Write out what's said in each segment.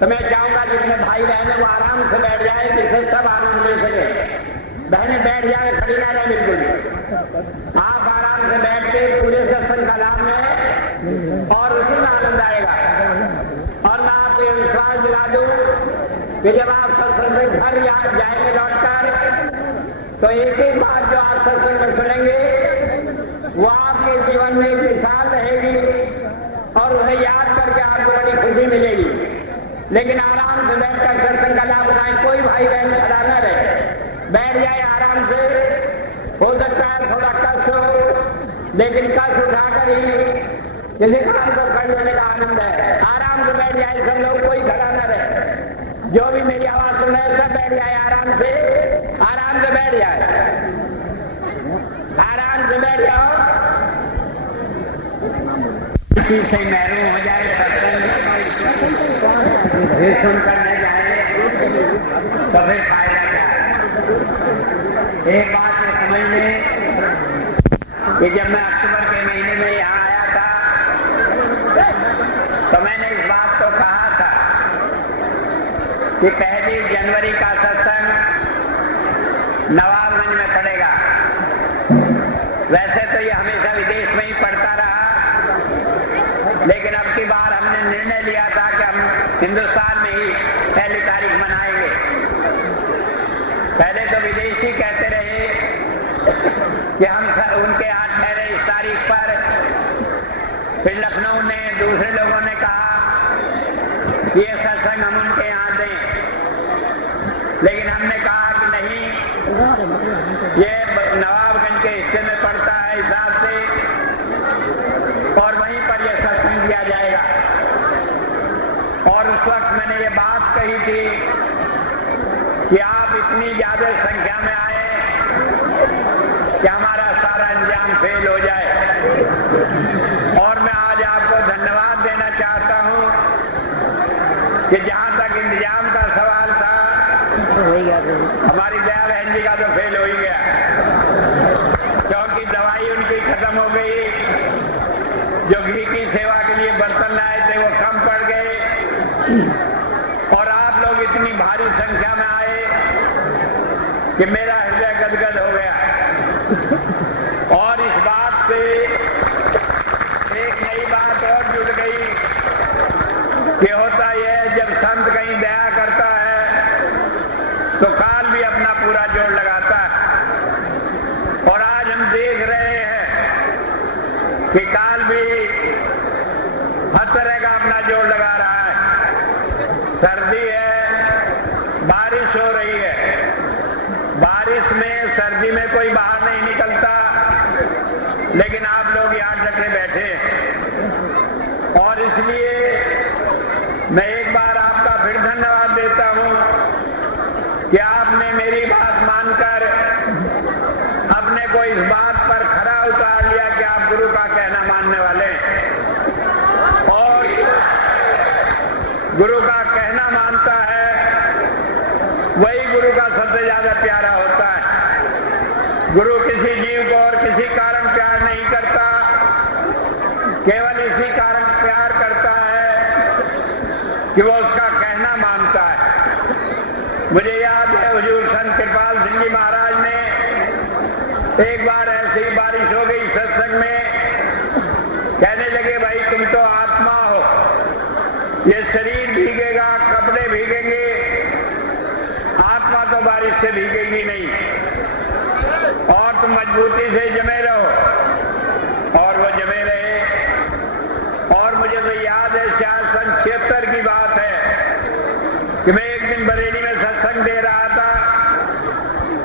तो मैं चाहूंगा जितने भाई बहन वो आराम से बैठ जाए, जिससे सब आनंद ले सके। बहनें बैठ जाए, खड़ी ना रहे बिल्कुल। आप आराम से बैठ के पूरे सत्संग का लाभ में और उसी में आनंद आएगा। और मैं आपको ये विश्वास दिला दूं कि जब आप सत्संग से घर जाएंगे लौटकर, तो एक एक बात जो आप सत्संग में सुनेंगे वो आपके जीवन में एक मिसाल रहेगी और उसे याद करके आपको बड़ी खुशी मिलेगी। लेकिन आराम से बैठकर सत्संग का लाभ उठाएं, कोई भाई बहन खड़ा न रहे, बैठ जाए आराम से। हो सकता है थोड़ा कष्ट हो, लेकिन कष्ट उठाकर ही किसी काम को कर लेने का आनंद है। आराम से बैठ जाए सब लोग, कोई खड़ा न रहे। जो भी मेरी आवाज सुन रहे सब बैठ जाए आराम से, आराम से बैठ जाए, आराम से बैठ जाओ। किसी से महरूम हो जाए सत्संग ये सुनकर न जाए तो फिर फायदा क्या है। एक बात ये समझ लें कि जब मैं अक्टूबर के महीने में यहाँ आया था तो मैंने इस बात को कहा था कि 1 जनवरी का सत्संग नवाबगंज में पड़ेगा। वैसे तो ये हमेशा विदेश में ही पड़ता रहा, लेकिन अब की बार हमने निर्णय लिया था कि हम हिंदुस्तान में ही 1 तारीख मनाएंगे। पहले तो विदेशी कहते रहे कि हम उनके यहाँ ठहरे इस तारीख पर, फिर लखनऊ ने दूसरे लोगों ने कहा कि ये सत्संग हम उनके यहाँ दें, लेकिन हमने कहा कि नहीं, ये नवाबगंज के हिस्से में पड़ता है हिसाब से और वहीं पर यह सत्संग किया जाएगा। और उस वक्त मैंने ये बात कही थी कि आप इतनी ज्यादा संख्या में आए कि हमारा सारा इंतजाम फेल हो जाए। और मैं आज आपको धन्यवाद देना चाहता हूं कि जहां तक इंतजाम का सवाल था, हमारी दया बहन जी का तो फेल हो ही गया, क्योंकि दवाई उनकी खत्म हो गई। जो घी की सेवा के लिए बर्तन लाए थे वो कम पड़ गए और आप लोग इतनी भारी संख्या में आए कि मेरा हृदय गदगद हो गया। और इस बात से एक नई बात और जुड़ गई कि होता यह जब संत कहीं दया करता है तो काल भी अपना पूरा जोर लगाता है। और आज हम देख रहे हैं कि काल भी हर तरह का अपना जोर लगा रहा है। सर्दी है, बारिश हो रही है, बारिश में सर्दी में कोई बाहर नहीं निकलता, लेकिन आप लोग यहाँ डटे बैठे हैं। और इसलिए मैं एक बार आपका फिर धन्यवाद देता हूँ कि आपने मेरी बात मानकर अपने को इस बात पर खरा उतार लिया कि आप गुरु का कहना मानने वाले हैं। और गुरु का कहना मानता है वही गुरु का सबसे ज्यादा प्यारा होता है। गुरु किसी जीव को और किसी कारण प्यार नहीं करता, केवल इसी कारण प्यार करता है कि वो उसका कहना मानता है। मुझे याद है हुजूर संत कृपाल सिंह जी महाराज ने एक बार ऐसी बारिश हो गई सत्संग में, कहने लगे भाई तुम तो आत्मा हो, ये शरीर भीगेगा, कपड़े भीगेंगे, आत्मा तो बारिश से भीगेगी नहीं, और तुम मजबूती से जमे रहो। और वो जमे रहे। और मुझे तो याद है शायद सन 76 की बात है कि मैं एक दिन बरेली में सत्संग दे रहा था,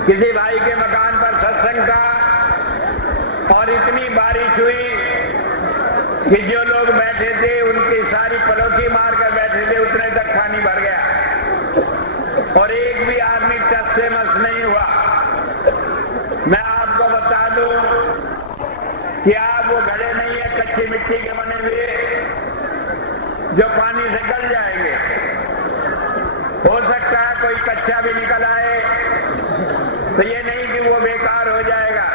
किसी भाई के मकान पर सत्संग था, और इतनी बारिश हुई कि जो लोग बैठे थे उनकी सारी पलोठी मारकर बैठे थे, उतने तक पानी भर गया और एक भी आदमी टस से मस नहीं हुआ। मैं आपको बता दूं कि आप वो घड़े नहीं है कच्ची मिट्टी के बने हुए जो पानी से गल जाएंगे। हो सकता है कोई कच्चा भी निकल आए, तो ये नहीं कि वो बेकार हो जाएगा।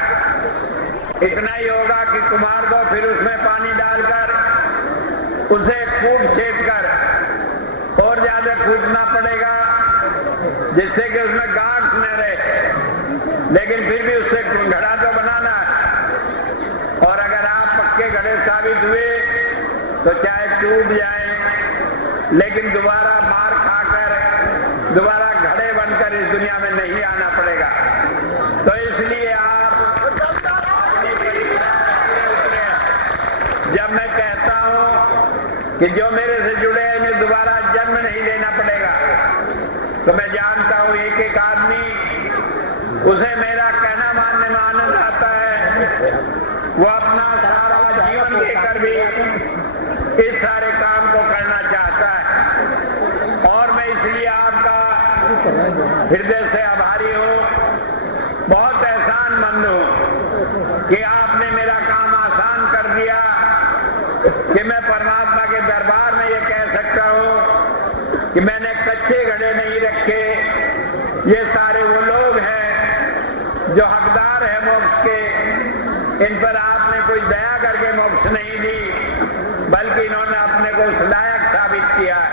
इतना ही होगा कि कुम्हार को फिर उसमें पानी डालकर उसे खूब छेद कर जिससे कि उसमें गांठ न रहे, लेकिन फिर भी उससे घड़ा तो बनाना है। और अगर आप पक्के घड़े साबित हुए तो चाहे टूट जाए, लेकिन दोबारा मार खाकर दोबारा घड़े बनकर इस दुनिया में नहीं आना पड़ेगा। तो इसलिए आप जब मैं कहता हूं कि जो मेरे से जुड़े हैं इन्हें दोबारा जन्म नहीं लेना पड़ेगा, तो मैं जानता हूं एक एक आदमी उसे मेरा कहना मानने में आनंद आता है। वो अपना सारा जीवन देकर भी इस सारे काम को करना चाहता है। और मैं इसलिए आपका हृदय से आभारी हूं, बहुत एहसानमंद हूं कि आपने मेरा काम आसान कर दिया कि मैं परमात्मा के दरबार में ये कह सकता हूं कि मैंने कच्चे घड़े नहीं रखे। ये सारे वो लोग हैं जो हकदार है मोक्ष के, इन पर आपने कोई दया करके मोक्ष नहीं दी, बल्कि इन्होंने अपने को उस लायक साबित किया है।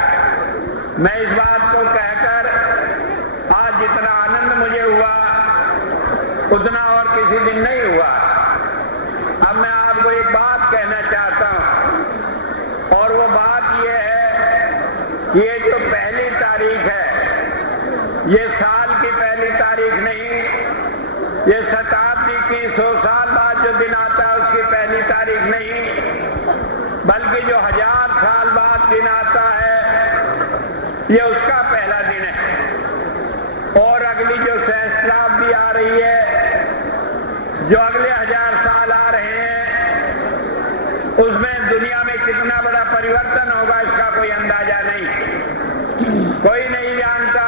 मैं इस बात को कहकर आज जितना आनंद मुझे हुआ उतना और किसी दिन नहीं हुआ। अब मैं आपको एक बात कहना चाहता हूं, और वो बात ये है कि ये जो पहली तारीख है, ये साल की पहली तारीख नहीं, ये शताब्दी की 100 साल बाद जो दिन आता है उसकी पहली तारीख नहीं, बल्कि जो 1000 साल बाद दिन आता है ये उसका पहला दिन है। और अगली जो सहस्त्राब्दी आ रही है, जो अगले 1000 साल आ रहे हैं, उसमें दुनिया में कितना बड़ा परिवर्तन होगा इसका कोई अंदाजा नहीं। कोई नहीं जानता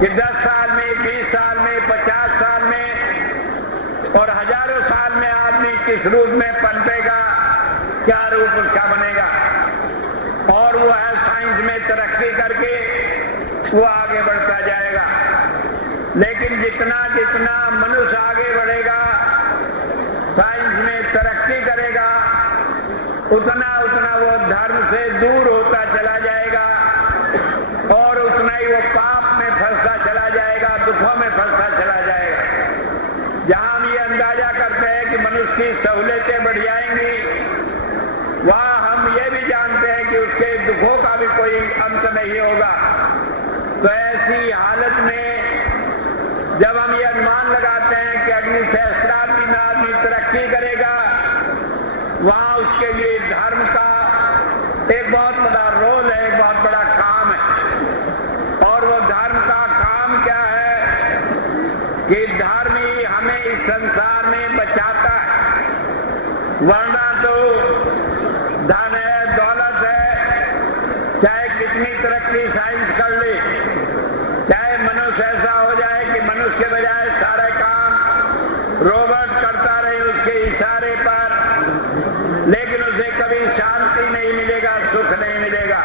कि 10 साल में, 20 साल में, 50 साल में और हजारों साल में आदमी किस रूप में पनपेगा, क्या रूप उसका बनेगा। और वो है साइंस में तरक्की करके वो आगे बढ़ता जाएगा। लेकिन जितना जितना मनुष्य आगे बढ़ेगा, साइंस में तरक्की करेगा, उतना उतना वो धर्म से दूर होता चला जाएगा और उतना ही वो पाप में फंसता चला जाएगा, दुखों में फंसता चला जाएगा। जहां हम ये अंदाजा करते हैं कि मनुष्य की सहूलियतें बढ़ जाएंगी, वहां हम ये भी जानते हैं कि उसके दुखों का भी कोई अंत नहीं होगा। तो ऐसी हालत में जब हम ये अनुमान लगाते हैं कि अगली सहस्त्राब्दी में आदमी तरक्की करेगा, वहां उसके लिए धर्म का एक बहुत बड़ा रोल है, एक बहुत बड़ा काम है। और वो धर्म का काम क्या है कि धर्म ही हमें इस संसार में बचाता है। वरना तो धन है, दौलत है, चाहे कितनी तरक्की साइंस कर ले, चाहे मनुष्य ऐसा हो जाए कि मनुष्य के बजाय सारे काम रोबोट करता रहे उसके इशारे पर, लेकिन उसे कभी शांति नहीं मिलेगा, सुख नहीं मिलेगा।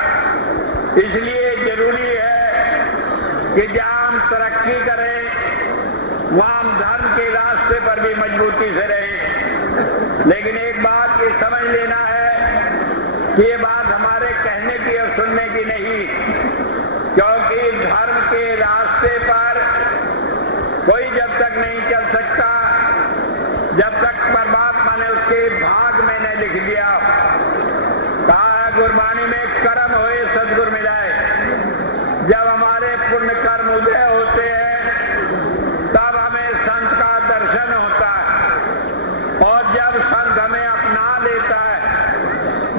इसलिए जरूरी है कि जहां हम तरक्की करें वहां हम धर्म के रास्ते पर भी मजबूती से रहें। लेकिन एक बात ये समझ लेना है कि ये बात हमारे कहने की और सुनने की नहीं, क्योंकि धर्म के रास्ते पर कोई जब तक नहीं चल सकता जब तक परमात्मा ने उसके भाग में न लिख दिया। कहा गुरबानी में कर्म होए सदगुरु मिलाए। जब हमारे पुण्य कर्म उदय होते हैं तब हमें संत का दर्शन होता है, और जब संत हमें अपना लेता है,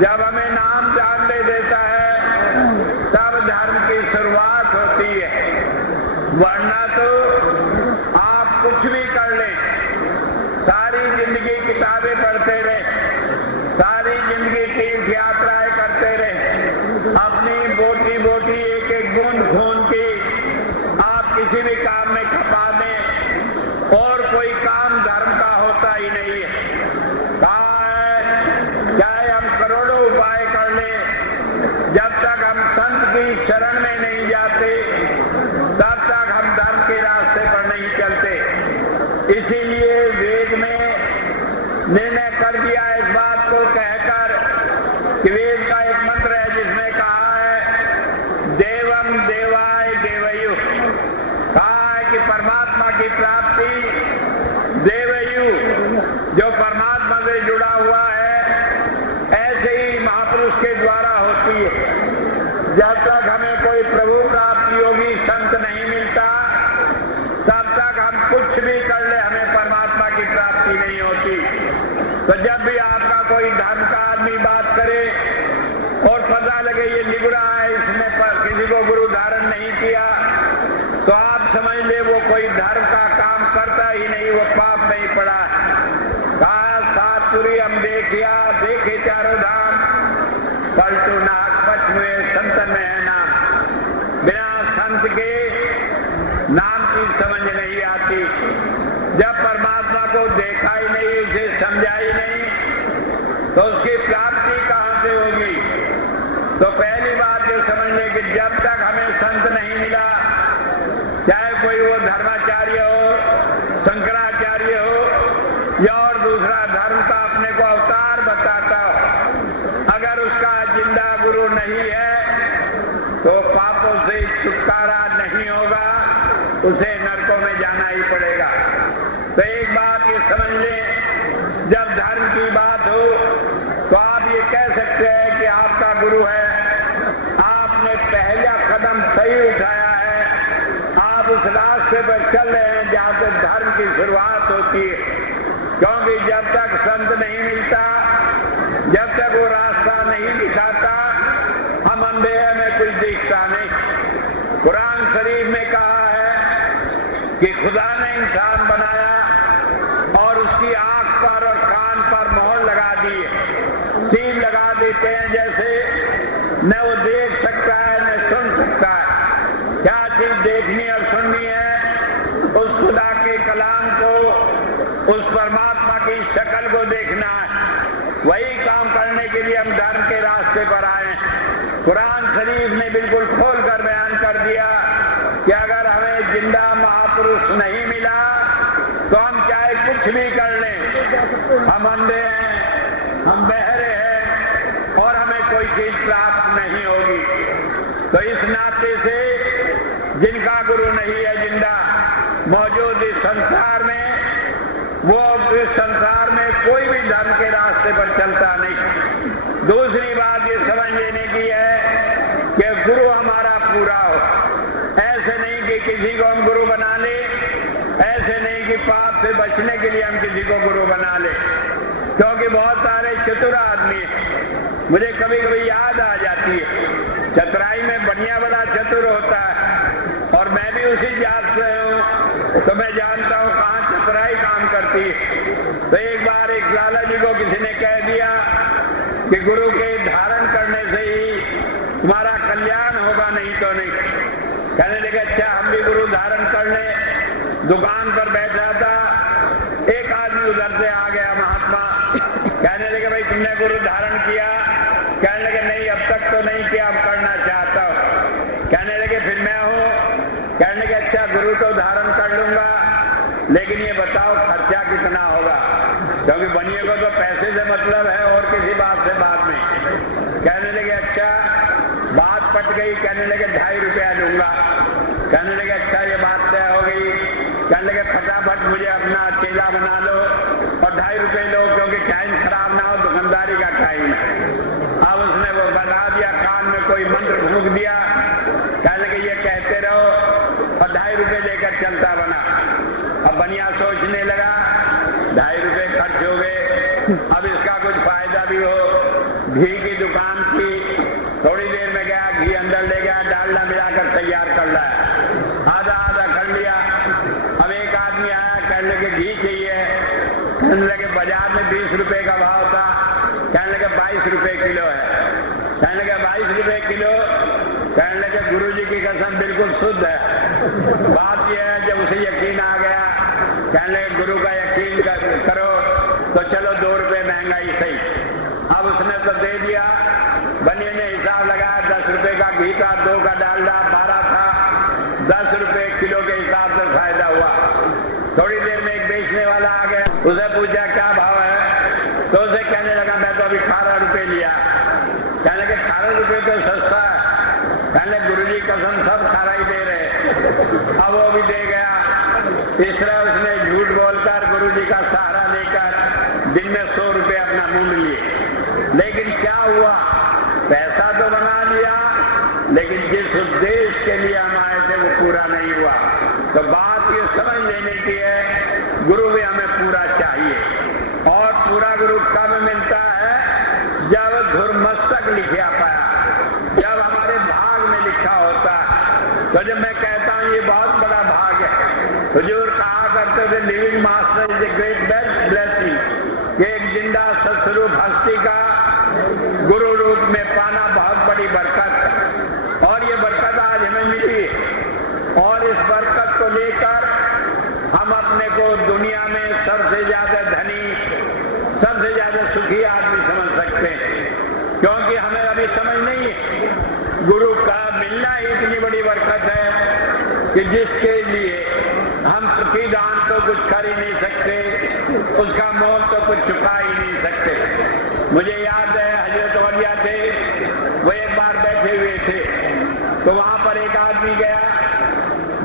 जब हमें नाम जान दे देता है, तब धर्म की शुरुआत होती है। वरना तो आप कुछ भी कर लें, सारी जिंदगी किताबें पढ़ते रहे, सारी जिंदगी तीर्थ यात्राएं करते रहे, अपनी बोटी बोटी एक एक बूंद खून की आप किसी भी काम में खपा दें और कोई काम धर्म का होता ही नहीं है। चाहे हम करोड़ों उपाय कर लें, जब तक हम संत की शरण में नहीं जाते तब तक हम धर्म के रास्ते पर नहीं चलते। इसीलिए वेद में निर्णय कर दिया इस बात को कहकर कि वेद का एक मंत्र है जिसमें कहा है देवम देवाय देवयु। जब तक हमें कोई प्रभु प्राप्त योगी संत नहीं मिलता, तब तक हम कुछ भी कर ले हमें परमात्मा की प्राप्ति नहीं होती। तो जब भी आपका कोई धर्म का आदमी बात करे और पता लगे ये लिबड़ा है, इसने किसी को गुरु धारण नहीं किया, तो आप समझ ले वो कोई धर्म का काम करता ही नहीं, वो पाप में ही पड़ा है। कहा सातपुरी हम देखिया, देखे चारों धाम, पलटू नाक पछुए संतन में है नाम। बिना संत के नाम की समझ नहीं आती। जब परमात्मा को देखा ही नहीं, उसे समझा ही नहीं, तो उसकी प्राप्ति कहां से होगी? तो पहली बात ये समझ ले कि जब तक हमें संत नहीं मिला, चाहे कोई वो धर्माचार्य हो, शंकराचार्य हो या और दूसरा धर्म का अपने को अवतार बताता हो, अगर उसका जिंदा गुरु नहीं है तो पापों से छुटकारा नहीं होगा, उसे नरकों में जाना ही पड़ेगा। तो एक बात ये समझ लें, जब धर्म की बात हो तो आप ये कह सकते हैं कि आपका गुरु है, आपने पहला कदम सही उठाया है, आप उस रास्ते पर चल रहे हैं जहां से धर्म की शुरुआत होती है। क्योंकि जब तक संत नहीं मिलता, जब तक वो रास्ता नहीं दिखाता, हम अंधे हैं, हमें कुछ दिखता नहीं। कुरान शरीफ में कहा है कि खुदा ने इंसान बनाया और उसकी आंख पर और कान पर मोहर लगा दी है, सील लगा देते हैं, जैसे न वो देख सकता है न सुन सकता है। क्या चीज देखनी और सुननी है? उस खुदा के कलाम को, उस परमात्मा की शक्ल को देखना है। वही काम करने के लिए हम धर्म के रास्ते पर आए हैं। कुरान शरीफ ने बिल्कुल खोल कर बयान कर दिया कि अगर हमें जिंदा महापुरुष नहीं मिला तो हम चाहे कुछ भी कर लें, हम अंधे हैं, हम बहरे हैं और हमें कोई चीज प्राप्त नहीं होगी। तो इस नाते से जिनका गुरु नहीं है जिंदा मौजूद इस संसार में, वो इस संसार में कोई भी धर्म के रास्ते पर चलता नहीं। दूसरी बात ये समझ लेने की है कि गुरु हमारा पूरा हो। ऐसे नहीं कि किसी को हम गुरु बना ले, ऐसे नहीं कि पाप से बचने के लिए हम किसी को गुरु बना ले, क्योंकि बहुत सारे चतुर आदमी हैं। मुझे कभी कभी याद आ जाती है, चतुराई में बढ़िया बड़ा चतुर होता है और मैं भी उसी जात से हूँ, तो मैं जानता हूँ कहाँ चतुराई काम करती है। तो एक बार एक लाला जी को किसी ने कह दिया कि गुरु के धारण करने से ही तुम्हारा कल्याण होगा, नहीं तो नहीं। कहने लगे अच्छा हम भी गुरु धारण कर ले। दुकान पर बैठा था, एक आदमी उधर से आ गया महात्मा, कहने लगे भाई तुमने गुरु धारण किया? कहने लगे नहीं अब तक तो नहीं किया, अब करना चाहता हूँ। कहने लगे फिर मैं हूँ? कहने लगे अच्छा गुरु तो धारण कर लूंगा, लेकिन ये बताओ खर्चा कितना होगा, क्योंकि बनिए को तो पैसे से मतलब है और किसी बात से बात नहीं। कहने लगे अच्छा, बात पट गई। कहने लगे 2.5 रुपया लूंगा। कहने लगे अच्छा ये बात तय हो गई। कहने लगे फटाफट मुझे अपना चेला बना लो और 2.5 रुपये लो, क्योंकि टाइम खराब ना हो, दुकानदारी का टाइम है। अब उसने वो बता दिया, कान में कोई मंत्र फूंक दिया। कहने लगे ये कहते रहो और 2.5 रुपये लेकर चलता बना। अब बनिया सोचने लगा 2.5 रुपये खर्च हो गए, अब इसका कुछ फायदा भी हो। घी की दुकान थी, थोड़ी देर में गया, घी अंदर ले गया, डालडा मिलाकर तैयार कर लाया, आधा आधा कर लिया। अब एक आदमी आया, कहने लगे घी चाहिए। कहने लगे बाजार में 20 रुपए का भाव था। कहने लगे 22 रुपए किलो है। कहने लगे 22 रुपए किलो। कहने लगे गुरु जी की कसम बिल्कुल शुद्ध है। बात यह है जब उसे यकीन आ गया, कहने लगे गुरु का यकीन करो तो चलो 2 रुपए महंगाई सही। अब उसने तो दे दिया। बनिए ने हिसाब लगाया, 10 रुपए का घी था, 2 का डालडा 12 था, 10 रुपए किलो के हिसाब से फायदा हुआ। थोड़ी देर में एक बेचने वाला आ गया, उसे पूछा क्या भाव है, तो उसे कहने लगा मैं तो अभी 18 रुपए लिया। कहने लगे 18 रुपए तो सस्ता है। कहने लगे गुरु जी कसम सब खारा ही दे रहे। अब वो भी दे गया। इस तरह उसने झूठ बोलकर गुरु जी का सहारा लेकर दिन में 100 रुपए अपना मूंढ लिए। लेकिन क्या हुआ, पैसा तो बना लिया लेकिन जिस उद्देश्य के लिए हम आए थे वो पूरा नहीं हुआ। तो बात ये समझ लेने की है, गुरु भी हमें पूरा चाहिए। और पूरा गुरु कब मिलता है? जब धुर्मस्तक लिखा पाया, जब हमारे भाग में लिखा होता है। तो जब मैं कहता हूँ ये बहुत बड़ा भाग है, हुजूर कहा करते थे living master is a great blessing, एक जिंदा सत्स्वरूप हस्ती का गुरु रूप में पाना बहुत बड़ी बरकत है। और ये बरकत आज हमें मिली है। और इस बरकत को लेकर हम अपने को दुनिया में सबसे ज्यादा धनी, सबसे ज्यादा सुखी आदमी समझ सकते हैं, क्योंकि हमें अभी समझ नहीं है गुरु का मिलना ही इतनी बड़ी बरकत है कि जिसके लिए हम प्रतिदान तो कुछ कर ही नहीं सकते, उसका मोल तो कुछ चुका ही नहीं सकते। मुझे याद है हजरत औलिया थे, वो एक बार बैठे हुए थे, तो वहां पर एक आदमी गया,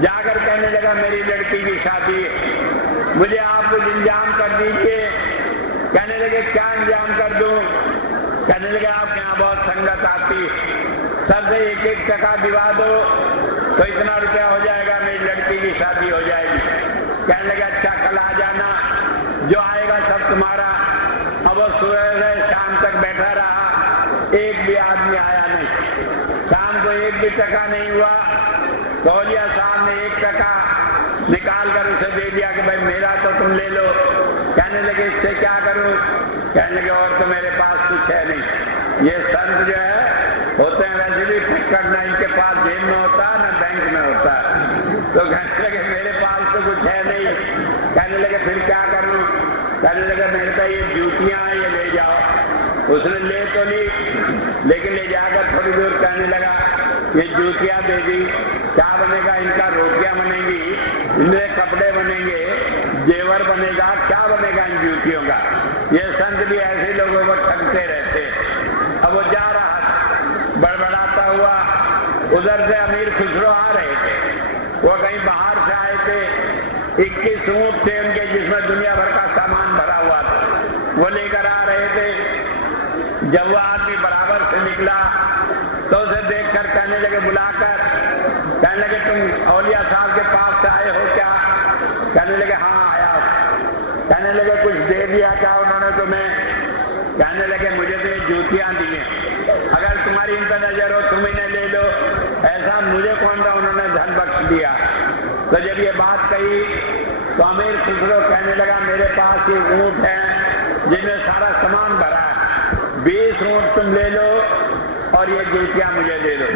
जाकर कहने लगा मेरी लड़की की शादी है, मुझे आप कुछ इंतजाम कर दीजिए। कहने लगे क्या इंतजाम कर दूं? कहने लगे आपके यहाँ बहुत संगत आती है, सबसे एक एक टका दिवा दो तो इतना रुपया हो जाएगा, मेरी लड़की की शादी हो जाएगी। कहने लगे अच्छा कल आ जाना, जो आएगा सब तुम्हारा। अब वो सुबह से शाम तक बैठा रहा, एक भी आदमी आया नहीं। शाम को एक भी टका नहीं हुआ। औलिया साहब ने 1 टका निकाल कर उसे दे दिया कि भाई मेरा तो तुम ले लो। कहने लगे इससे क्या करूं? कहने लगे और तो मेरे पास कुछ है नहीं। ये संत जो है होते हैं वैसे भी टिकट ना इनके पास जेब में होता है ना बैंक में होता है। तो कहने लगे मेरे पास तो कुछ है नहीं। कहने लगे फिर क्या करूं? कहने लगे मेरे पास ये जूतियां हैं, ये ले जाओ। उसने ले तो ली, लेकिन ले जाकर थोड़ी दूर कहने लगा ये जूतियां दे दी, क्या बनेगा? इनका रोटियां बनेंगी, इनमें कपड़े बनेंगे, जेवर बनेगा, क्या बनेगा इन जूतियों का? ये संत भी ऐसे लोगों को ठगते रहते। अब वो जा रहा बड़बड़ाता हुआ, उधर से अमीर खुसरो आ रहे थे, वो कहीं बाहर से आए थे। 21 ऊंट थे उनके, जिसमें दुनिया भर का सामान भरा हुआ था, वो लेकर आ रहे थे। जब वो आदमी बराबर से निकला तो उसे देखकर कहने लगे, बुलाकर कहने लगे तुम औलिया साहब के पास से आए हो क्या? कहने लगे हाँ आया। कहने लगे कुछ दे दिया क्या उन्होंने तुम्हें? कहने लगे मुझे तो ये जूतियां दी हैं, अगर तुम्हारी इन पर नजर हो तुम इन्हें ले लो, ऐसा मुझे कौन सा उन्होंने धन बख्श दिया। तो जब ये बात कही तो अमीर खुसरो कहने लगा मेरे पास ये ऊंट है जिनमें सारा सामान भरा है, 20 ऊंट तुम ले लो और ये जूतियां मुझे दे दो।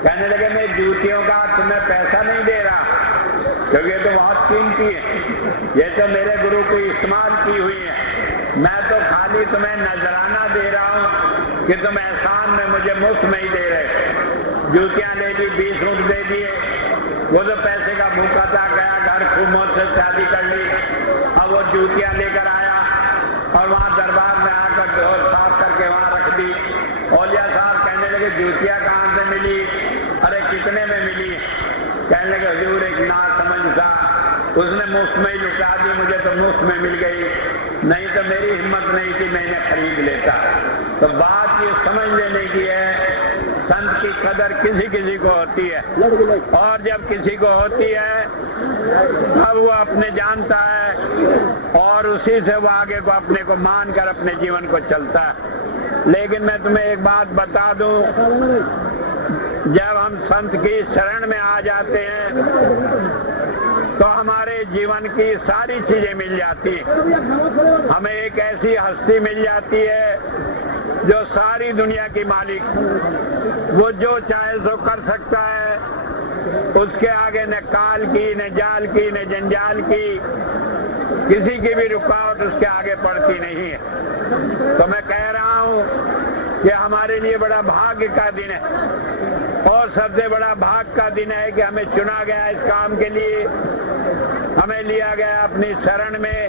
कहने लगे मैं जूतियों का तुम्हें पैसा नहीं दे रहा, क्योंकि ये तो बहुत कीमती है, ये तो मेरे गुरु को इस्तेमाल की हुई है। मैं तो खाली तुम्हें नजराना दे रहा हूँ कि तुम एहसान में मुझे मुफ्त में ही दे रहे। जूतियां ले ली, 20 ऊंट दे दिए। वो तो पैसे का भूखा था, गया घर खूब मौत से शादी कर ली। अब वो जूतियां लेकर आया और वहां दरबार में आकर ढोल साफ करके वहां रख दी। औलिया साहब कहने लगे जूतियां कहाँ से मिली? अरे कितने में मिली? कहने लगे हुजूर एक ना समझ था, उसने मुफ्त में ही लुटा दी, मुझे तो मुफ्त में मिल गई, नहीं तो मेरी हिम्मत नहीं थी मैं इन्हें खरीद लेता। तो बात ये समझ लेने की है, संत की कदर किसी किसी को होती है, और जब किसी को होती है तब वो अपने जानता है और उसी से वो आगे को अपने को मान कर अपने जीवन को चलता है। लेकिन मैं तुम्हें एक बात बता दूं, जब हम संत की शरण में आ जाते हैं तो हमारे जीवन की सारी चीजें मिल जाती हैं। हमें एक ऐसी हस्ती मिल जाती है जो सारी दुनिया की मालिक, वो जो चाहे सो कर सकता है, उसके आगे न काल की, न जाल की, न जंजाल की, किसी की भी रुकावट उसके आगे पड़ती नहीं है। तो मैं कह रहा हूं कि हमारे लिए बड़ा भाग्य का दिन है, और सबसे बड़ा भाग्य का दिन है कि हमें चुना गया इस काम के लिए, हमें लिया गया अपनी शरण में,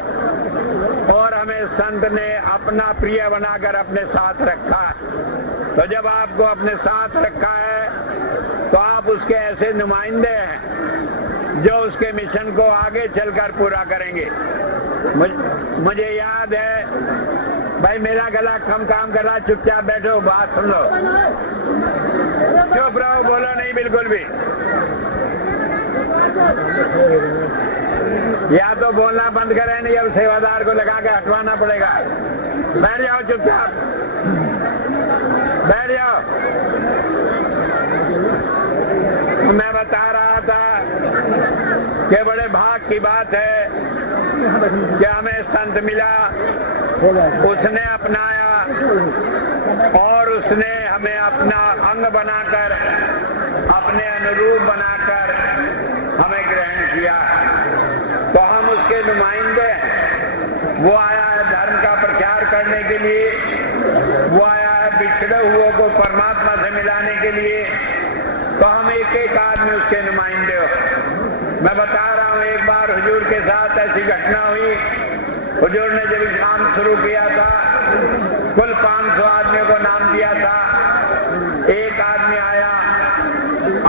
और हमें संत ने अपना प्रिय बनाकर अपने साथ रखा है। तो जब आपको अपने साथ रखा है तो आप उसके ऐसे नुमाइंदे हैं जो उसके मिशन को आगे चलकर पूरा करेंगे। मुझे याद है भाई, मेरा गला कम काम कर रहा, चुपचाप बैठो, बात सुन लो। चुप रहो, बोलो नहीं बिल्कुल भी। या तो बोलना बंद करें, नहीं अब सेवादार को लगा के हटवाना पड़ेगा। बैठ जाओ चुपचाप, बैठ जाओ। मैं बता रहा था कि बड़े भाग की बात है कि हमें संत मिला, उसने अपनाया और उसने हमें अपना अंग बनाकर, अपने अनुरूप बनाकर हमें ग्रहण किया, तो हम उसके नुमाइंदे हैं। वो आया है धर्म का प्रचार करने के लिए, वो आया है बिछड़े हुए को परमात्मा से मिलाने के लिए, तो हम एक एक आदमी उसके नुमाइंदे हो। मैं बता रहा हूँ, एक बार हुजूर के साथ ऐसी घटना हुई। हुजूर ने जब काम शुरू किया था, कुल 500 आदमियों को नाम दिया था। एक आदमी आया,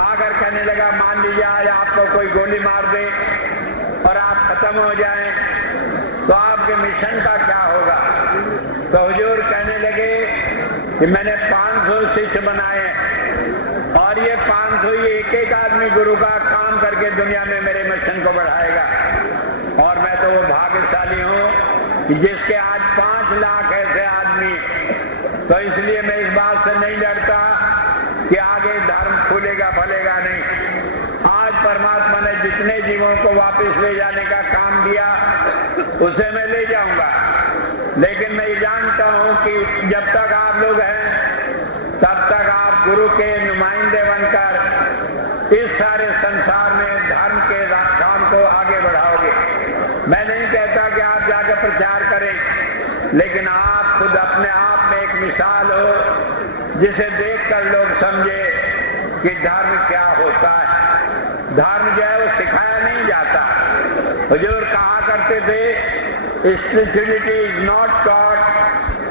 आकर कहने लगा, मान लीजिए आज आपको कोई गोली मार दे और आप खत्म हो जाएं, तो आपके मिशन का क्या होगा? तो हुजूर कहने लगे कि मैंने 500 शिष्य बनाए और ये 500 ही एक एक आदमी गुरु का काम करके दुनिया में मेरे मिशन को बढ़ाएगा। और मैं तो वो भाग्यशाली हूँ कि जिसके आज 5 लाख ऐसे आदमी, तो इसलिए मैं इस बात से नहीं डरता कि आगे धर्म खुलेगा फलेगा नहीं। आज परमात्मा ने जितने जीवों को वापस ले जाने का काम दिया, उसे मैं ले जाऊंगा। लेकिन मैं ये जानता हूँ कि जब तक आप लोग हैं, तब तक आप गुरु के नुमाइंदे बनकर इस सारे संसार में धर्म के काम को आगे बढ़ाओगे। मैं नहीं कहता कि आप जाकर प्रचार करें, लेकिन आप खुद अपने आप में एक मिसाल हो, जिसे देखकर लोग समझे कि धर्म क्या होता है। धर्म जो है वो सिखाया नहीं जाता। हुजूर कहा करते थे, spirituality is not taught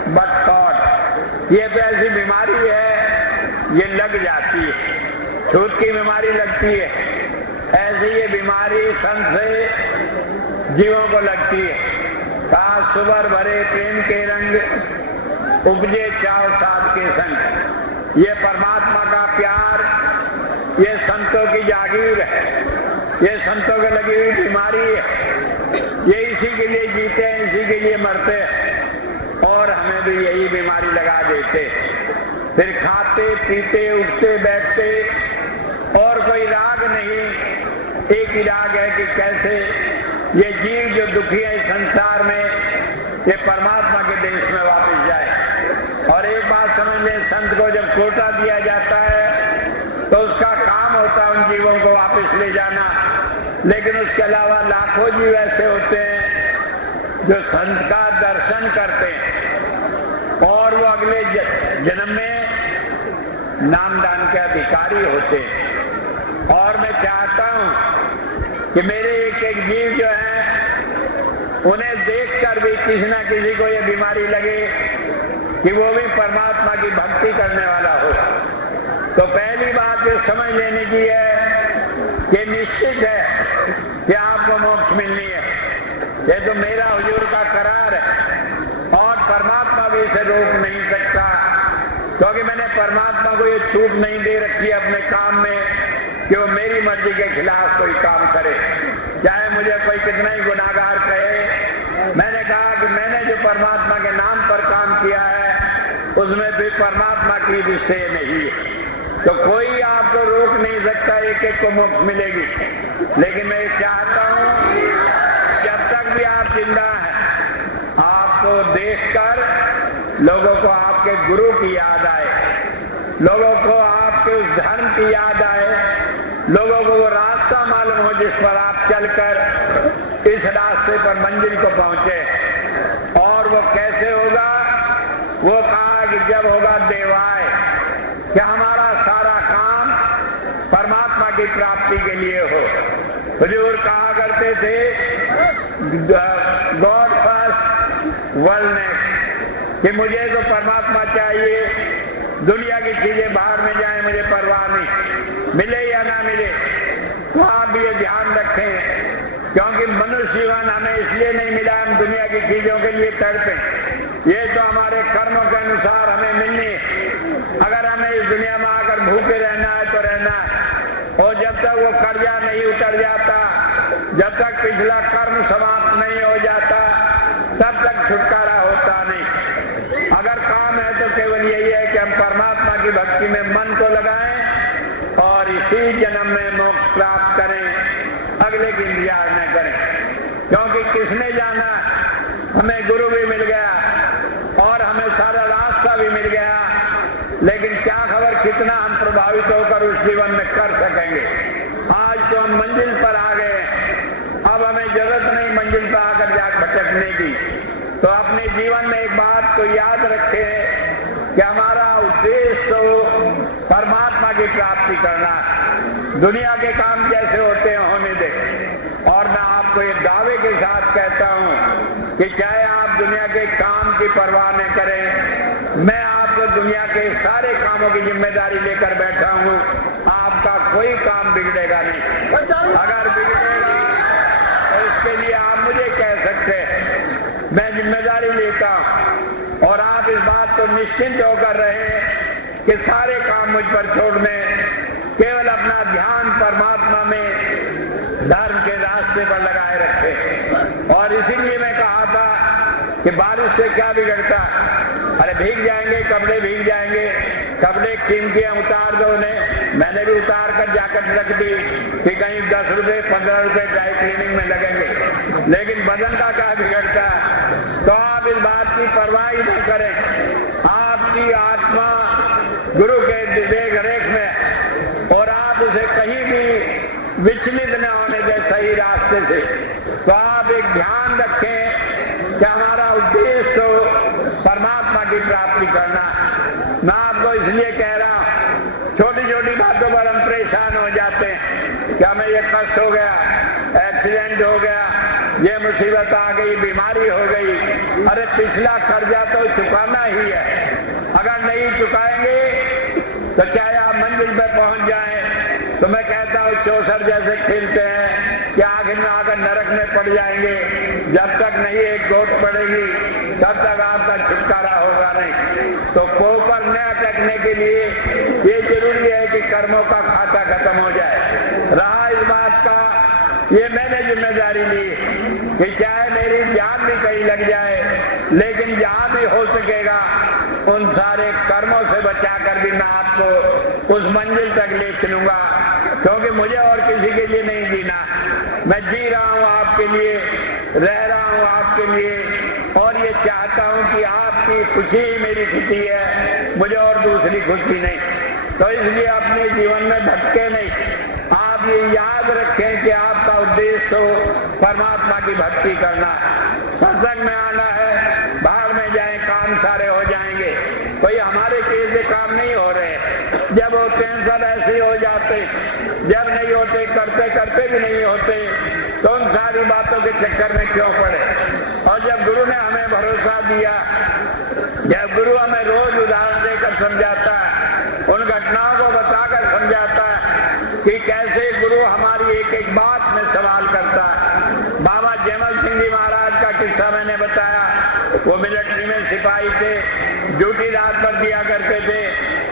but taught. ये तो ऐसी बीमारी है, ये लग जाती है, छूत की बीमारी लगती है, ऐसी ये बीमारी संत से जीवों को लगती है। कहा सुबर भरे प्रेम के रंग, उपजे चाव साध के संग। ये परमात्मा का प्यार, ये संतों की जागीर है, ये संतों को लगी हुई बीमारी है। ये इसी के लिए जीते हैं, इसी के लिए मरते हैं, और हमें भी यही बीमारी लगा देते। फिर खाते पीते उठते बैठते और कोई राग नहीं, एक ही राग है कि कैसे ये जीव जो दुखी है इस संसार में, ये परमात्मा के देश में वापस जाए। और एक बात समझ लें, संत को जब कोटा दिया जाता है तो उसका काम होता है उन जीवों को वापस ले जाना। लेकिन उसके अलावा लाखों जीव ऐसे होते हैं जो संत का दर्शन करते हैं और वो अगले जन्म में नामदान के अधिकारी होते हैं। और मैं चाहता हूं कि मेरे एक एक जीव जो है, उन्हें देखकर भी किसी न किसी को ये बीमारी लगे कि वो भी परमात्मा की भक्ति करने वाला हो। तो पहली बात ये समझ लेने की है कि निश्चित है कि आपको मोक्ष मिलनी है। ये तो मेरा हुजूर का करार है और परमात्मा भी इसे रोक नहीं सकता, क्योंकि मैंने परमात्मा को ये छूट नहीं दे रखी है अपने काम में कि वो मेरी मर्जी के खिलाफ कोई काम करे, चाहे मुझे कोई कितना ही गुनाहगार कहे। मैंने कहा कि मैंने जो परमात्मा के नाम पर काम किया है, उसमें भी परमात्मा की विषय नहीं है, तो कोई आपको रोक नहीं सकता, एक एक को मोक्ष मिलेगी। लेकिन मैं चाहता हूं जब तक भी आप जिंदा हैं, आपको देखकर लोगों को आपके गुरु की याद आए, लोगों को आपके उस धर्म की याद आए, लोगों को वो रास्ता मालूम हो जिस पर आप चलकर इस रास्ते पर मंजिल को पहुंचे। और वो कैसे होगा? वो कहा कि जब होगा देवाय, कि हमारा सारा काम परमात्मा की प्राप्ति के लिए हो। हुजूर कहा करते थे, गॉड फर्स्ट वर्ल्ड नेक्स्ट, कि मुझे तो परमात्मा चाहिए, दुनिया की चीजें बाहर में जाए मुझे परवाह नहीं, मिले या ना मिले। तो आप भी ये ध्यान रखें, क्योंकि मनुष्य जीवन हमें इसलिए नहीं मिला, हम दुनिया की चीजों के लिए तड़पें। ये तो हमारे कर्मों के अनुसार हमें मिलनी है। अगर हमें इस दुनिया में आकर भूखे रहना है तो रहना है, और जब तक वो कर्जा नहीं उतर जाता, जब तक पिछला कर्म समाप्त नहीं हो जाता, तब तक छुटकारा होता नहीं। अगर काम है तो केवल यही है कि हम परमात्मा की भक्ति में मन को लगाएं और इसी जन्म में मोक्ष प्राप्त करें, अगले की इंतजार न करें। क्योंकि किसने जाना, हमें गुरु भी मिल गया और हमें सारा रास्ता भी मिल गया, लेकिन क्या खबर कितना हम प्रभावित होकर उस जीवन में कर सकेंगे। आज तो हम मंजिल पर आ गए, अब हमें जरूरत नहीं मंजिल पर आकर जा भटकने की। तो अपने जीवन में एक बात को याद रखें कि हमारा उद्देश्य तो परमात्मा की प्राप्ति करना। दुनिया के काम कैसे होते हैं होने दे। और मैं आपको ये दावे के साथ कहता हूं कि चाहे आप दुनिया के काम की परवाह न करें, मैं आपको दुनिया के सारे कामों की जिम्मेदारी लेकर बैठा हूं, आपका कोई काम बिगड़ेगा नहीं। अगर बिगड़ेगा तो इसके लिए आप मुझे कह सकते हैं, मैं जिम्मेदारी लेता हूं। और आप इस बात को निश्चिंत होकर रहें कि सारे काम मुझ पर छोड़ दें, केवल अपना ध्यान परमात्मा में धर्म के रास्ते पर लगाए रखें। और इसीलिए मैं कहा था कि बारिश से क्या बिगड़ता, अरे भीग जाएंगे, कपड़े भीग जाएंगे, कपड़े कीमती उतार दो उन्हें। मैंने भी उतार कर जैकेट रख दी कि कहीं 10 रुपए 15 रुपए ड्राई क्लीनिंग में लगेंगे, लेकिन बदन का क्या बिगड़ता। तो आप इस बात की परवाह ही नहीं करें। आपकी आत्मा गुरु के देख रेख में, और आप उसे कहीं भी विचलित न होने दें सही रास्ते से। तो आप एक ध्यान रखें कि हमारा उद्देश्य तो परमात्मा की प्राप्ति करना। मैं आपको इसलिए कह रहा हूं, छोटी छोटी बातों पर हम परेशान हो जाते हैं कि हमें ये कष्ट हो गया, एक्सीडेंट हो गया, ये मुसीबत आ गई, बीमारी हो गई। अरे पिछला कर्जा तो चुकाना ही है। अगर नहीं चुकाएंगे तो चाहे आप मंजिल पर पहुंच जाएं, तो मैं कहता हूं चौसर जैसे खेलते हैं कि आखिर में आकर नरक में पड़ जाएंगे। जब तक नहीं एक गोट पड़ेगी तब तक आपका छुटकारा होगा नहीं। तो पोपर न अटकने के लिए ये जरूरी है कि कर्मों का खाता खत्म हो जाए। रहा इस बात का, ये मैंने जिम्मेदारी ली कि चाहे मेरी जान भी कहीं लग जाए, लेकिन जहां भी हो सकेगा उन सारे कर्मों से बचाकर भी मैं आपको उस मंजिल तक ले चलूंगा। क्योंकि मुझे और किसी के लिए नहीं जीना, मैं जी रहा हूं आपके लिए, रह रहा हूं आपके लिए, और ये चाहता हूं कि आपकी खुशी ही मेरी खुशी है, मुझे और दूसरी खुशी नहीं। तो इसलिए अपने जीवन में भटके नहीं। आप ये याद रखें कि आपका उद्देश्य तो परमात्मा की भक्ति करना। सत्संग में आना है, बाहर में जाए, काम सारे हो जाएंगे। कोई हमारे केस से काम नहीं हो रहे, जब होते हैं सब ऐसे ही हो जाते, जब नहीं होते करते करते भी नहीं होते, तो उन सारी बातों के चक्कर में क्यों पड़े। और जब गुरु ने हमें भरोसा दिया, जब गुरु हमें रोज उदाहरण देकर समझाता है, उन घटनाओं को बताकर समझाता है कि कैसे गुरु हमारी एक एक बात में सवाल करता है। बाबा जयमल सिंह जी महाराज का किस्सा मैंने बताया। वो मिलिट्री में सिपाही थे, ड्यूटी रात पर दिया करते थे,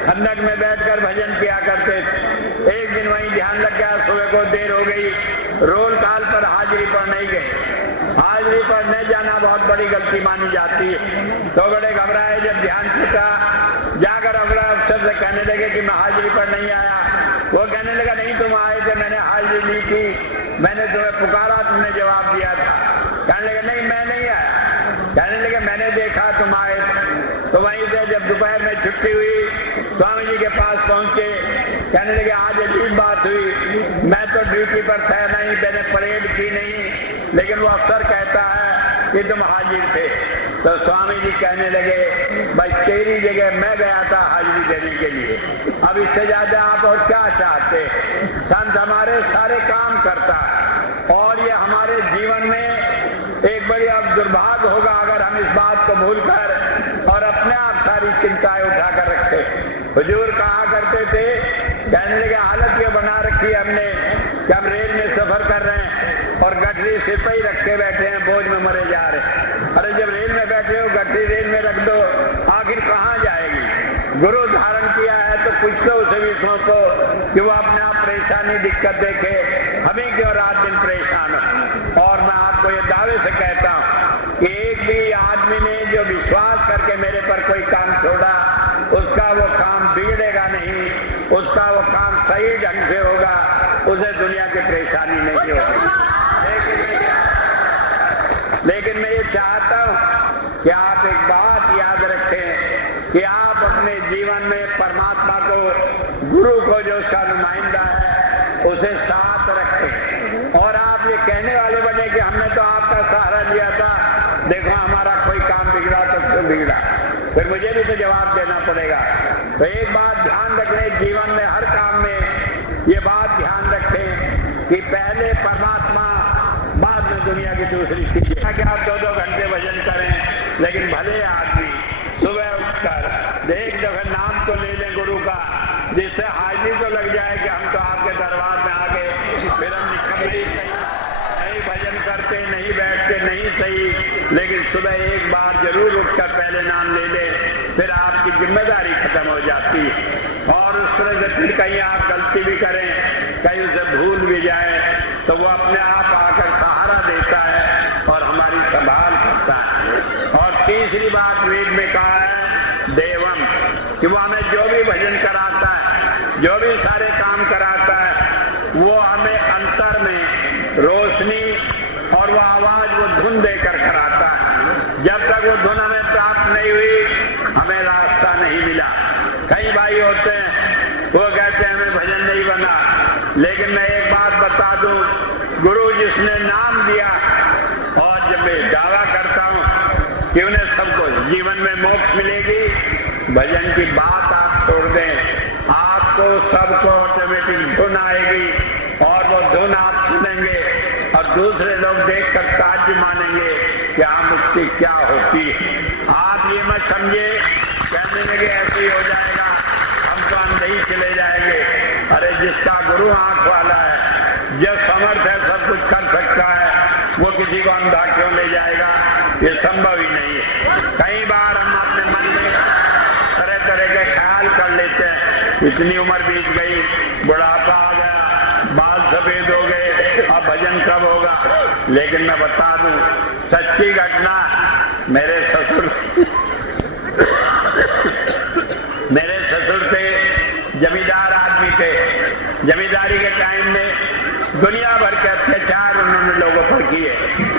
खंडक में बैठकर भजन किया करते थे। एक दिन वहीं ध्यान लग गया, सुबह को देर हो गई, रोल काल पर हाजिरी पर नहीं गए। हाजिरी पर न जाना बहुत बड़ी गलती मानी जाती है। तो बड़े घबराए, जब ध्यान छूटा, जाकर अगला अफसर से कहने लगे कि मैं हाजिरी पर नहीं आया। वो कहने लगा, नहीं तुम आए थे, मैंने हाजिरी ली थी, मैंने तुम्हें पुकारा, तुमने जवाब दिया था। कहने लगे नहीं मैं नहीं आया। कहने लगे मैंने देखा तुम आए। तो वहीं से जब दोपहर में छुट्टी हुई, स्वामी जी के पास पहुंचे, कहने लगे आज अजीब बात हुई, मैं तो ड्यूटी पर था नहीं, मैंने परेड की नहीं, लेकिन वो अफसर कहता है कि तुम हाजिर थे। तो स्वामी जी कहने लगे, भाई तेरी जगह मैं गया था हाजिरी देने के लिए, अब इससे ज्यादा आप और क्या चाहते। संत हमारे सारे काम करता है, और ये हमारे जीवन में एक बड़ी अब दुर्भाग्य होगा अगर हम इस बात को भूलकर और अपने आप सारी चिंताएं उठाकर रखे। हुजूर कहा करते थे, कहने लगे हालत ये बना रखी है हमने कि हम रेल में सफर कर रहे हैं और गठरी सिपाही रखे बैठे हैं, बोझ में मरे जा रहे हैं। अरे जब रेल में बैठे हो, गठरी रेल में रख दो, आखिर कहाँ जाएगी। गुरु धारण किया है तो कुछ तो उसे भी सोचो कि वो अपने आप परेशानी दिक्कत देखे, हमें क्यों रात दिन परेशान हो। और मैं आपको ये दावे से कहता हूँ कि एक भी आदमी ने जो विश्वास करके मेरे पर कोई काम छोड़ा, उसका वो काम बिगड़ेगा नहीं, उसका वो काम सही ढंग से होगा, उसे दुनिया की परेशानी नहीं होगी। लेकिन मैं ये चाहता हूं कि आप एक बात याद रखें कि आप अपने जीवन में परमात्मा को, गुरु को जो उसका नुमाइंदा है, उसे साथ रखें। और आप ये कहने वाले बने कि हमने तो आपका सहारा लिया था, देखो हमारा कोई काम बिगड़ा तो क्यों बिगड़ा, फिर मुझे भी तो जवाब देना पड़ेगा। तो एक बात ध्यान रखें, जीवन में हर काम में ये बात ध्यान रखें कि पहले परमात्मा, बाद में दुनिया की दूसरी चीजें। कि आप 2-2 घंटे भजन करें, लेकिन भले आदमी सुबह उठकर एक दफे नाम तो ले लें गुरु का, जिससे हाजिरी तो लग जाए कि हम तो आपके दरबार में आ गए, फिर हम निकम्मे नहीं भजन करते, नहीं बैठते, नहीं सही, लेकिन सुबह एक बार जरूर उठकर पहले नाम ले ले, फिर आपकी जिम्मेदारी खत्म हो जाती है। और उस तरह से फिर कहीं आप गलती भी करें, कहीं उसे भूल भी जाए, तो वो अपने आप आकर सहारा देता है और हमारी संभाल करता है। और तीसरी बात वेद में कहा है देवम, कि वो हमें जो भी भजन कराता है, जो भी सारे काम कराता है, वो हमें अंतर में रोशनी और वो आवाज, वो धुन देकर कराता है। जब तक वो धुन हमें प्राप्त नहीं हुई, हमें रास्ता नहीं मिला। कई भाई होते हैं वो कहते हैं हमें भजन नहीं बना, लेकिन मैं एक बात बता दूं, गुरु जिसने नाम दिया, और जब मैं दावा करता हूं कि उन्हें सबको जीवन में मोक्ष मिलेगी, भजन की बात आप छोड़ दें, आपको सबको ऑटोमेटिक धुन आएगी और वो धुन आप सुनेंगे और दूसरे लोग देखकर ताज्जुब मानेंगे कि हाँ मुक्ति क्या होती है। आप ये मत समझे कहने लगे ऐसे ही हो जाएगा, हम तो अंधे ही चले जाएंगे। अरे जिसका गुरु आंख वाला है, जो समर्थ है, सब कुछ कर सकता है, वो किसी को अंधा क्यों ले जाएगा? ये संभव ही नहीं है। कई बार हम अपने मन में तरह तरह के ख्याल कर लेते हैं, इतनी उम्र बीत गई, बुढ़ापा आ गया, बाल सफेद हो गए, अब भजन कब होगा? लेकिन मैं बता दूं सच्ची घटना, मेरे ससुर थे, जमींदार आदमी थे। जमींदारी के टाइम में दुनिया भर के अत्याचार उन्होंने लोगों पर किए,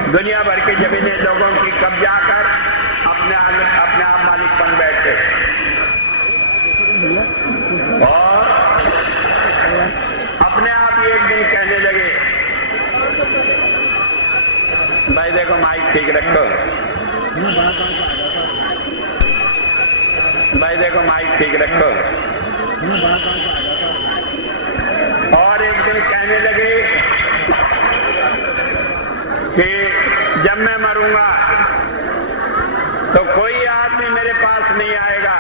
दुनिया भर के जमीनें लोगों की कब्जा कर अपने आप मालिक बन बैठे। और अपने आप एक दिन कहने लगे, भाई देखो माइक ठीक रखो, भाई देखो माइक ठीक रखो। और एक दिन कहने लगे कि जब मैं मरूंगा तो कोई आदमी मेरे पास नहीं आएगा,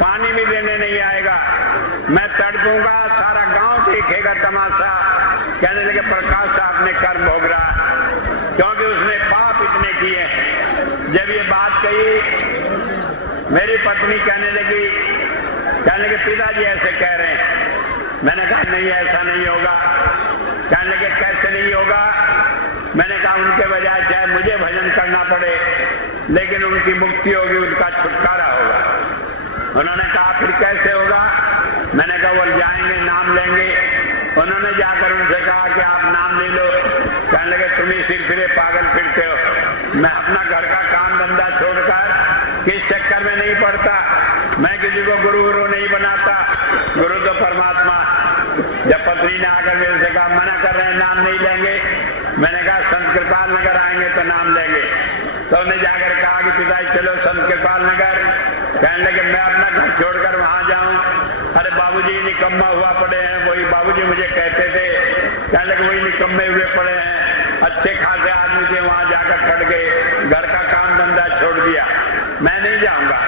पानी भी देने नहीं आएगा, मैं तड़पूंगा, सारा गांव देखेगा तमाशा। कहने लगे प्रकाश साहब ने कर्म भोग रहा, क्योंकि उसने पाप इतने किए। जब ये बात कही, मेरी पत्नी कहने लगी पिताजी ऐसे कह रहे हैं। मैंने कहा नहीं ऐसा नहीं होगा। कहने लगे कैसे नहीं होगा? मैंने कहा उनके बजाय चाहे मुझे भजन करना पड़े, लेकिन उनकी मुक्ति होगी, उनका छुटकारा होगा। उन्होंने कहा फिर कैसे होगा? मैंने कहा वो जाएंगे, नाम लेंगे। उन्होंने जाकर उनसे कहा कि आप नाम ले लो। कहने लगे तुम ही सिर फिरे पागल फिरते हो। मैं अपना घर का काम धंधा छोड़कर किस चक्कर में नहीं पड़ता, मैं किसी को गुरु नहीं बनाता। गुरु तो परमात्मा। जब पत्नी ने आकर मेरे से कहा मना कर रहे हैं, नाम नहीं लेंगे। मैंने कहा संत कृपाल नगर आएंगे तो नाम लेंगे। तो उन्हें जाकर कहा कि पिताजी चलो संत कृपाल नगर। कहने लगे मैं अपना घर छोड़कर वहां जाऊं? अरे बाबूजी निकम्मा हुआ पड़े हैं, वही बाबूजी मुझे कहते थे। कहने लगे वही निकम्मे हुए पड़े हैं, अच्छे खासे आदमी थे, वहां जाकर पड़ गए, घर का काम धंधा छोड़ दिया, मैं नहीं जाऊंगा।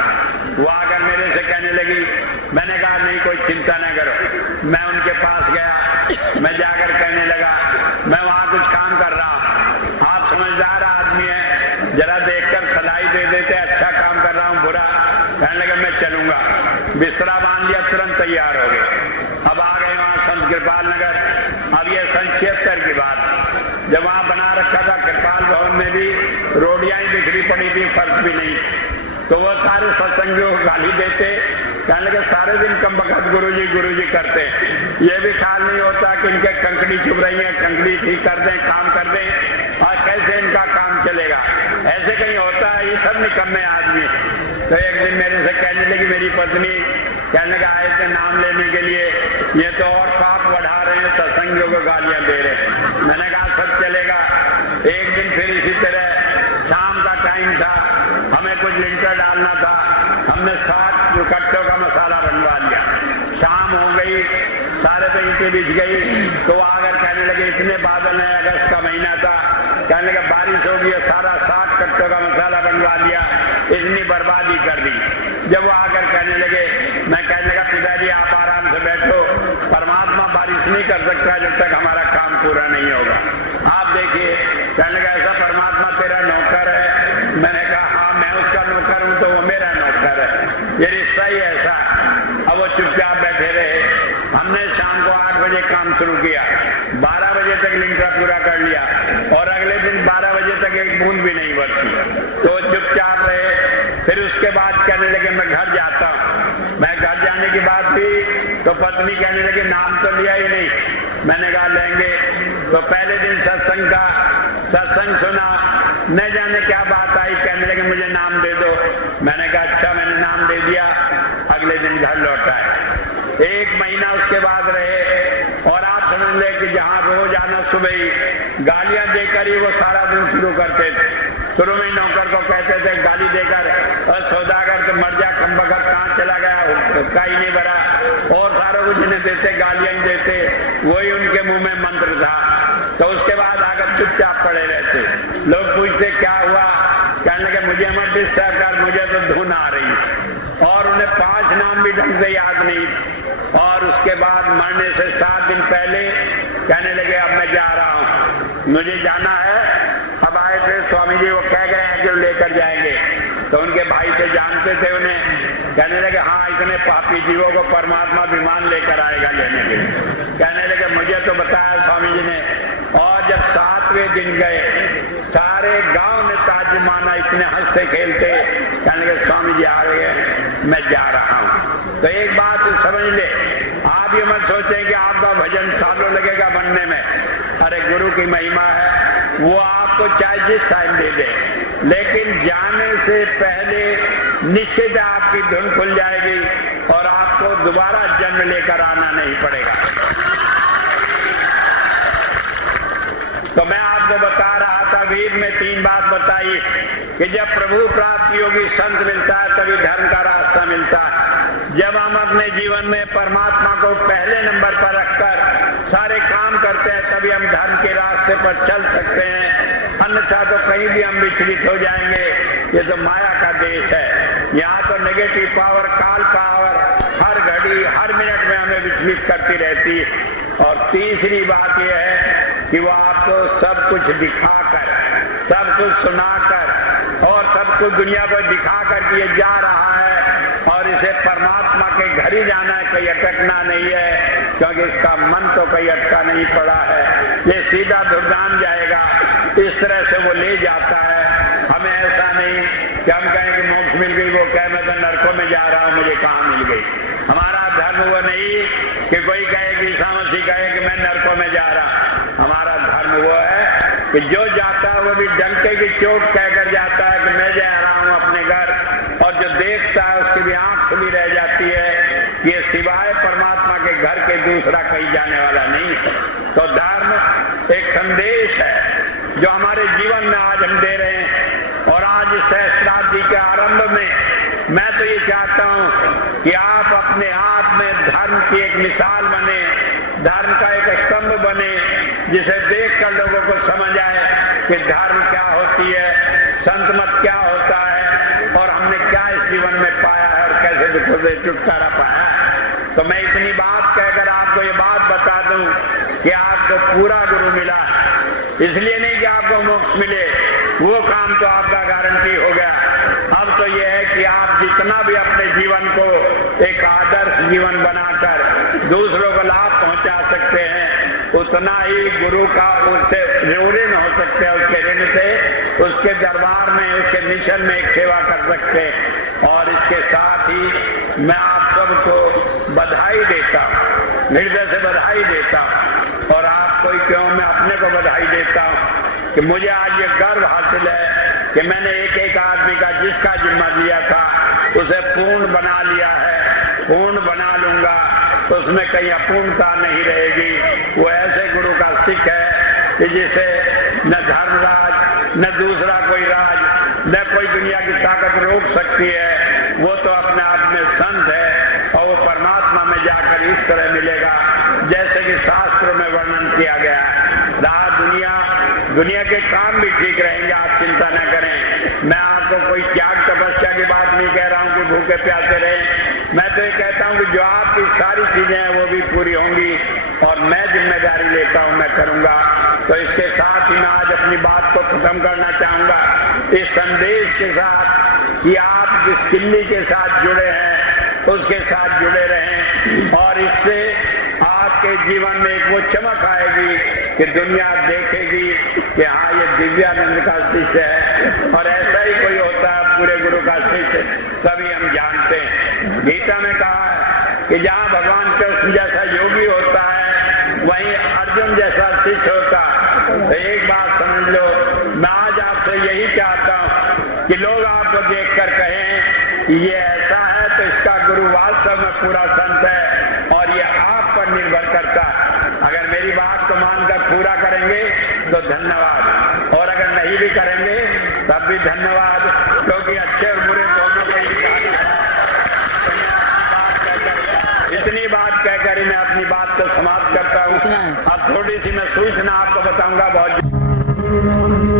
वो आकर मेरे से कहने लगी। मैंने कहा नहीं कोई चिंता न करो। मैं उनके पास गया, मैं जाकर कहने लगा मैं वहां कुछ काम कर रहा हूं, आप समझदार आदमी हैं, जरा देखकर सलाई दे देते, अच्छा काम कर रहा हूं बुरा। कहने लगा मैं चलूंगा। बिस्तरा गोपाल नगर। अब ये सन 76 की बात, जब वहां बना रखा था कृपाल भवन में भी रोटियां ही बिखरी पड़ी थी, फर्क भी नहीं। तो वो सारे सत्संगियों को गाली देते, कहने लगे सारे दिन कम वक्त गुरुजी करते हैं, ये भी ख्याल नहीं होता कि इनके कंकड़ी चुभ रही है, कंकड़ी ठीक कर दें, काम कर दें, और कैसे इनका काम चलेगा। ऐसे कहीं होता है, ये सब निकम्मे आदमी। तो एक दिन मेरे से कहने लगी मेरी पत्नी, कहने लगा आए थे नाम लेने के लिए, ये तो और पाप बढ़ा रहे हैं, सत्संगियों को गालियां दे रहे हैं। मैंने कहा सब चलेगा। एक दिन फिर इसी तरह शाम का टाइम था, हमें कुछ लिंटर डालना था, हमने 7 कट्टों का मसाला बनवा लिया। शाम हो गई, सारे पे ईंटें बिछ गई, तो आकर कहने लगे इतने बादल हैं, अगस्त का महीना था, कहने लगे बारिश होगी, सारा 7 कट्टों का मसाला बनवा लिया, इतनी बर्बादी कर दी। जब वो आकर कहने लगे, मैं कहने लगा पिताजी आप आराम से बैठो, परमात्मा बारिश नहीं कर सकता जब तक हमारा काम पूरा नहीं होगा। आप देखिए, कहने लगा ऐसा परमात्मा तेरा नौकर है। मैंने कहा हाँ मैं उसका नौकर हूं तो वो मेरा नौकर है, ये रिश्ता ही ऐसा। अब वो चुपचाप बैठे रहे। हमने शाम को 8 बजे काम शुरू किया, 12 बजे तक लिंटर पूरा कर लिया, और अगले दिन 12 बजे तक एक बूंद भी नहीं बरसी। तो चुपचाप रहे। फिर उसके बाद कहने लगे मैं घर जाता हूँ। मैं घर जाने की बात थी तो पत्नी कहने लगी नाम तो लिया ही नहीं। मैंने कहा लेंगे। तो पहले दिन सत्संग सुना, न जाने क्या बात आई, कहने लगे मुझे नाम दे दो। मैंने कहा अच्छा, मैंने नाम दे दिया। अगले दिन घर लौटा है। 1 महीना उसके बाद रहे, और आप समझ ले कि जहाँ रोज आना सुबह ही गालियां देकर ही वो सारा दिन शुरू करते थे। शुरू में नौकर को कहते थे गाली देकर, और सौदागर तो मर जा कम वक्त, कहाँ चला गया, हुक्का ही नहीं भरा, और सारा कुछ इन्हें देते, गालियां ही देते, वही उनके मुंह में मंत्र था। तो उसके बाद आकर चुपचाप पड़े रहते। लोग पूछते क्या हुआ, कहने लगे मुझे मत डिस्टर्ब कर, मुझे तो धुन आ रही। और उन्हें 5 नाम भी ढंग से याद नहीं। और उसके बाद मरने से 7 दिन पहले कहने लगे अब मैं जा रहा हूँ, मुझे जाना है। अब आए थे स्वामी जी, वो कह गए हैं कि लेकर जाएंगे। तो उनके भाई से जानते थे उन्हें, कहने लगे हाँ इतने पापी जीवों को परमात्मा विमान लेकर आएगा लेने के लिए। कहने लगे मुझे तो बताया स्वामी जी ने। और जब 7वें दिन गए, सारे गांव ने ताज्जुब माना, इतने हंसते खेलते। कहने लगे स्वामी जी आ रहे हैं, मैं जा रहा हूँ। तो एक बात समझ ले, आप ये मत सोचें कि आपका भजन सालों लगेगा बनने में। अरे गुरु की महिमा है, वो आपको चाहे जिस टाइम दे दे, लेकिन जाने से पहले निश्चित आपकी धुन खुल जाएगी और आपको दोबारा जन्म लेकर आना नहीं पड़ेगा। तो मैं आपको बता रहा था, वेद में 3 बात बताई कि जब प्रभु प्राप्ति होगी, संत मिलता है, तभी धर्म का रास्ता मिलता है। जब हम अपने जीवन में परमात्मा को पहले नंबर पर रखकर सारे काम करते हैं, तभी हम धर्म के रास्ते पर चल सकते हैं। अन्यथा तो कहीं भी हम विचलित हो जाएंगे। ये तो माया का देश है, यहाँ तो नेगेटिव पावर, काल पावर हर घड़ी हर मिनट में हमें विचलित करती रहती है। और तीसरी बात यह है कि वो आपको सब कुछ दिखाकर, सब कुछ सुनाकर और सब कुछ दुनिया को दिखाकर ये जा रहा है, और इसे परमात्मा के घर ही जाना है, कहीं अटकना नहीं है, क्योंकि इसका मन तो कहीं अटका नहीं पड़ा है। ये सीधा दुर्दान जाएगा, इस तरह से वो ले जाता है। हमें ऐसा नहीं कि हम कहें कि मोक्ष मिल गई, वो कहे मैं तो नरकों में जा रहा हूं, मुझे कहाँ मिल गई। हमारा धर्म वो नहीं कि कोई कहे कि ईसा मसीह कहे कि मैं नरकों में जा रहा। हमारा धर्म वो है कि जो जाता है वो भी डंके की चोट कहकर जाता है कि मैं जा रहा हूं अपने घर, और जो देखता है उसकी भी आंख खुली रह जाती है। ये सिवाय परमात्मा के घर के दूसरा कहीं जाने वाला नहीं। तो धर्म एक संदेश है जो हमारे जीवन में आज हम दे रहे हैं। और आज इस सहस्त्राब्दी के आरंभ में मैं तो ये चाहता हूं कि आप अपने आप में धर्म की एक मिसाल बने, धर्म का एक स्तंभ बने, जिसे देखकर लोगों को समझ आए कि धर्म क्या होती है, संत मत क्या होता है, और हमने क्या इस जीवन में पाया है और कैसे दुखों से छुटकारा पाया है। तो मैं इतनी बात कहकर आपको ये बात बता दूं कि आपको पूरा गुरु मिला है, इसलिए नहीं कि आपको मोक्ष मिले, वो काम तो आपका गारंटी हो गया। अब तो ये है कि आप जितना भी अपने जीवन को एक आदर्श जीवन बनाकर दूसरों को लाभ पहुंचा सकते हैं, उतना ही गुरु का उससे ऋण हो सकते हैं, उसके ऋण से उसके दरबार में, उसके मिशन में एक सेवा कर सकते हैं। और इसके साथ ही मैं आप सबको बधाई देता हूँ, हृदय से बधाई देता हूँ। और आपको ही क्यों, मैं अपने को बधाई देता हूँ कि मुझे आज ये गर्व हासिल है कि मैंने एक एक आदमी का जिसका जिम्मा लिया था उसे पूर्ण बना लिया है, पूर्ण बना लूंगा तो उसमें कहीं अपूर्णता नहीं रहेगी। वो ऐसे गुरु का सिख है कि जिसे न धर्मराज, न दूसरा कोई राज, न कोई दुनिया की ताकत रोक सकती है। वो तो अपने आप में संत है और वो परमात्मा में जाकर इस तरह मिलेगा जैसे कि शास्त्रों में वर्णन किया गया है। रहा दुनिया के काम भी ठीक रहेंगे, आप चिंता न करें। मैं आपको कोई त्याग तपस्या की बात नहीं कह रहा हूं कि भूखे प्यासे रहें। मैं तो ये कहता हूं कि जो आपकी सारी चीजें हैं वो भी पूरी होंगी और मैं जिम्मेदारी लेता हूं, मैं करूंगा। तो इसके साथ ही मैं आज अपनी बात को खत्म करना चाहूंगा इस संदेश के साथ कि आप जिस किल्ली के साथ जुड़े हैं उसके साथ जुड़े रहें और इससे आपके जीवन में एक वो चमक आएगी कि दुनिया देखेगी कि हाँ ये दिव्यानंद का शिष्य है। और ऐसा ही कोई होता है पूरे गुरु का शिष्य, सभी हम जानते हैं। गीता में कहा है कि जहाँ भगवान कृष्ण जैसा योगी होता है वहीं अर्जुन जैसा शिष्य होता है। तो एक बात समझ लो, मैं आज आपसे यही चाहता हूँ कि लोग आपको देखकर कहें कि ये ऐसा है तो इसका गुरु वास्तव में पूरा संत है और ये आप पर निर्भर करता है। अगर मेरी बात को मानकर पूरा करेंगे तो धन्यवाद, और अगर नहीं भी करेंगे तब भी धन्यवाद, क्योंकि अच्छे और बुरे दोनों को ही कहानी है। इतनी बात कहकर ही मैं अपनी बात को समाप्त करता हूँ। अब थोड़ी सी मैं सूचना आपको बताऊंगा बहुत।